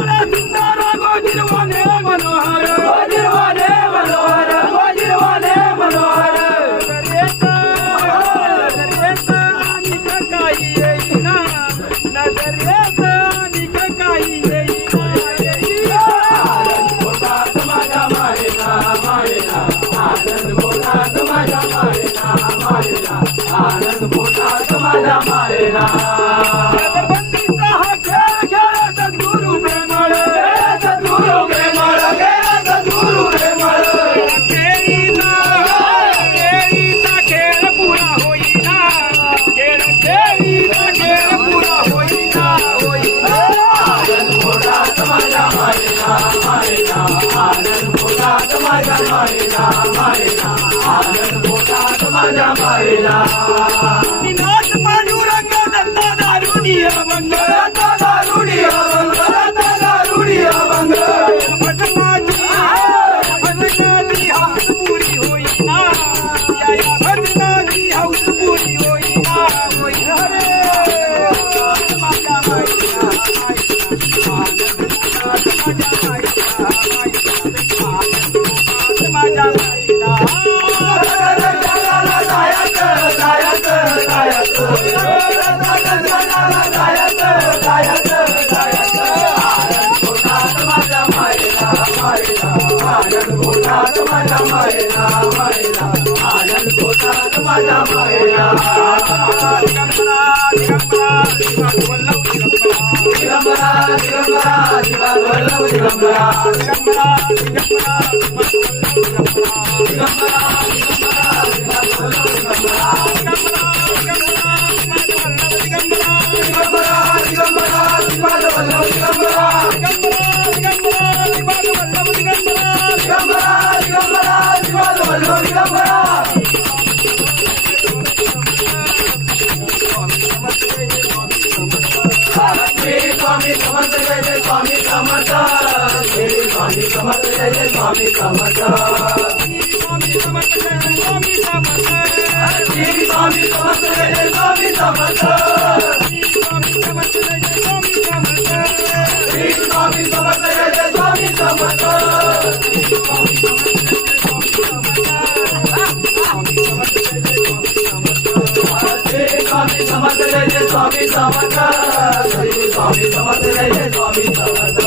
गोजिरवाने मनोहर गोजिरवाने मनोहर गोजिरवाने मनोहर नजरेचा निक काही येईना नजरेचा निक काही येईना आनंद पोटात माझ्या मायेना मायेना आनंद पोटात माझ्या मायेना मायेना आनंद पोटात माझ्या मायेना आनंद पोटात माझ्या मायेना मायेना आनंद पोटात माझ्या मायेना विनाश पांडुरंग दत्ता दारुणी अभंग दत्ता दारुणी अभंग दत्ता दारुणी अभंग भजनाची हौस पुरी होईना या भजनाची हौस पुरी होईना होईना रे माझ्या मायेना आनंद पोटात माझ्या मायेना मायेना आनंद पोटात माझ्या मायेना दिगंबरा दिगंबरा वल्लभ दिगंबरा दिगंबरा वल्लभ दिगंबरा दिगंबरा दिगंबरा दिगंबरा स्वामी समर्थ जय जय स्वामी समर्थ स्वामी समर्थ जय जय स्वामी समर्थ स्वामी समर्थ जय जय स्वामी समर्थ स्वामी समर्थ जय जय स्वामी समर्थ स्वामी समर्थ जय जय स्वामी समर्थ स्वामी समर्थ जय जय स्वामी समर्थ स्वामी समर्थ जय जय स्वामी समर्थ स्वामी समर्थ जय जय स्वामी समर्थ